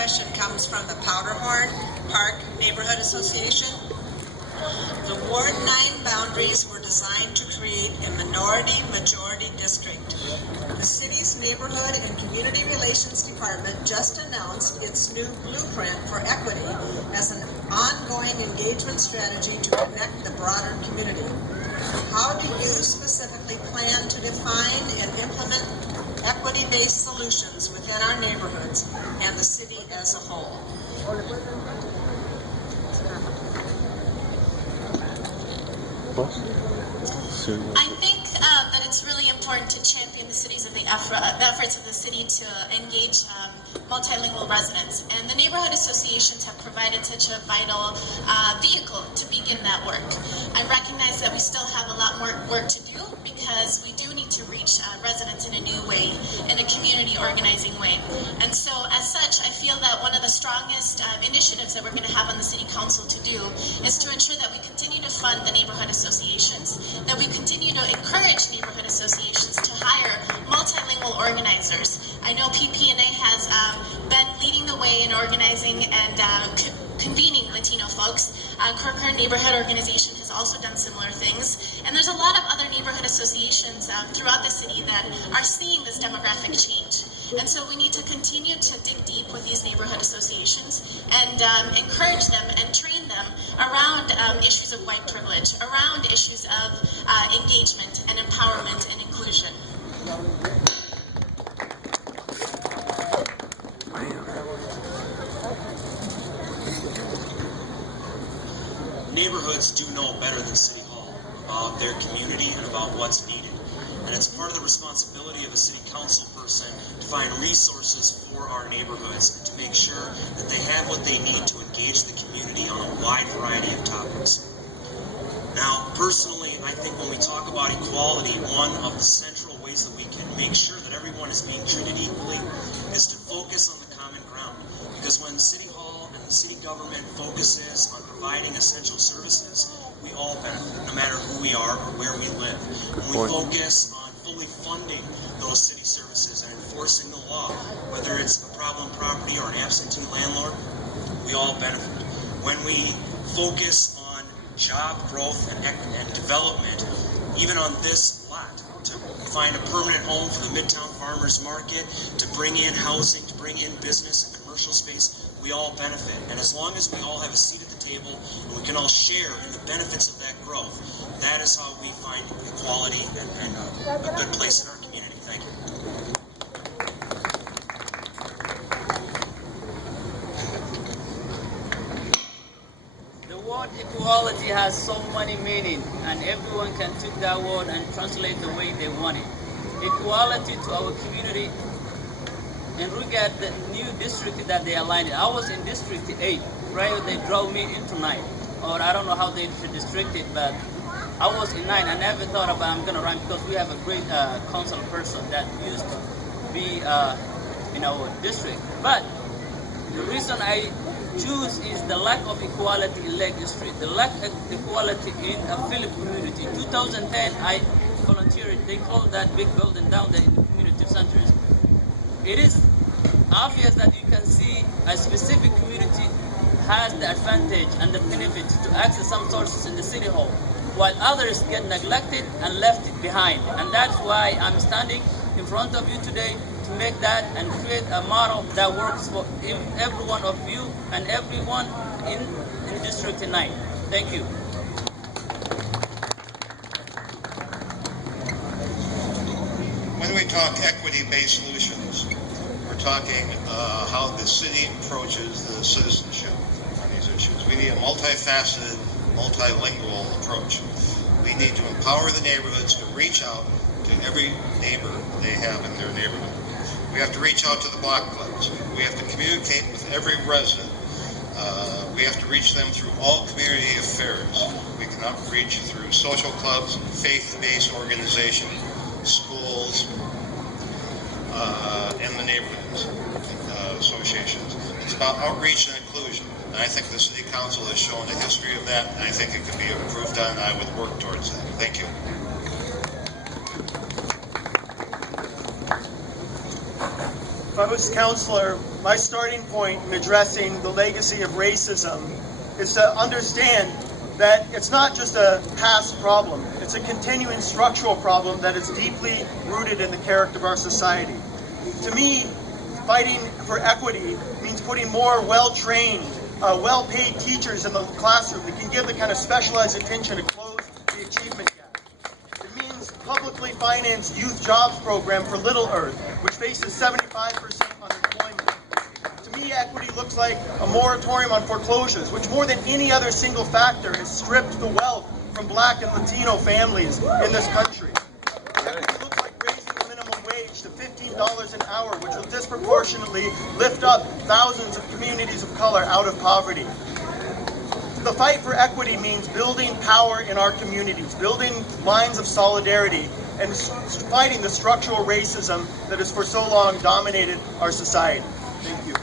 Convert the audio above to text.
question comes from the Powderhorn Park Neighborhood Association. The Ward 9 boundaries were designed to create a minority-majority district. The city's Neighborhood and Community Relations Department just announced its new blueprint for equity as an ongoing engagement strategy to connect the broader community. How do you specifically plan to define and implement equity-based solutions within our neighborhoods and the city as a whole? I think that it's really important to champion the efforts of the city to engage multilingual residents, and the neighborhood associations have provided such a vital vehicle to begin that work. I recognize that we still have a lot more work to do because we do need to reach residents in a new way, in a community organizing way. And so as such, I feel that one of the strongest initiatives that we're going to have on the city council to do is to ensure that we continue to fund the neighborhood associations, that we continue to encourage neighborhood associations to hire multilingual organizers. I know PPNA has been leading the way in organizing and convening Latino folks. Her neighborhood organization has also done similar things. And there's a lot of other neighborhood associations throughout the city that are seeing this demographic change. And so we need to continue to dig deep with these neighborhood associations and encourage them and train them around issues of white privilege, around issues of engagement and empowerment and inclusion. Neighborhoods do know better than City Hall about their community and about what's needed. And it's part of the responsibility of a city council person to find resources for our neighborhoods and to make sure that they have what they need to engage the community on a wide variety of topics. Now, personally, I think when we talk about equality, one of the central ways that we can make sure that everyone is being treated equally is to focus on the common ground. Because when City Hall and the city government focuses on providing essential services, we all benefit, no matter who we are or where we live. When we focus on fully funding those city services and enforcing the law, whether it's a problem property or an absentee landlord, we all benefit. When we focus on job growth and development, even on this lot, to find a permanent home for the Midtown Farmers Market, to bring in housing, to bring in business and commercial space, we all benefit. And as long as we all have a seat at the table and we can all share in the benefits of that growth, that is how we find equality and a good place in our community. Thank you. The word equality has so many meanings, and everyone can take that word and translate the way they want it. Equality to our community. And look at the new district that they aligned. I was in District 8, right? They drove me into 9. Or I don't know how they district it, but I was in 9. I never thought about I'm going to run because we have a great council person that used to be in our district. But the reason I choose is the lack of equality in Lake District, the lack of equality in a Philip community. 2010, I volunteered. They called that big building down there in the community centers. It is obvious that you can see a specific community has the advantage and the benefit to access some sources in the city hall, while others get neglected and left behind. And that's why I'm standing in front of you today to make that and create a model that works for every one of you and everyone in District 9. Thank you. When we talk equity-based solutions, we're talking how the city approaches the citizenship on these issues. We need a multifaceted, multilingual approach. We need to empower the neighborhoods to reach out to every neighbor they have in their neighborhood. We have to reach out to the block clubs. We have to communicate with every resident. We have to reach them through all community affairs. We can outreach through social clubs, faith-based organizations, schools, and the neighborhoods associations. It's about outreach and inclusion. And I think the City Council has shown a history of that, and I think it can be improved on, and I would work towards that. Thank you. I was counselor, my starting point in addressing the legacy of racism is to understand that it's not just a past problem. It's a continuing structural problem that is deeply rooted in the character of our society. To me, fighting for equity means putting more well-trained, well-paid teachers in the classroom that can give the kind of specialized attention to close the achievement gap. It means publicly financed youth jobs program for Little Earth, which faces 75% unemployment. To me, equity looks like a moratorium on foreclosures, which more than any other single factor has stripped the wealth from Black and Latino families in this country. Equity looks like raising the minimum wage to $15 an hour, which will disproportionately lift up thousands of communities of color out of poverty. The fight for equity means building power in our communities, building lines of solidarity, and fighting the structural racism that has for so long dominated our society. Thank you.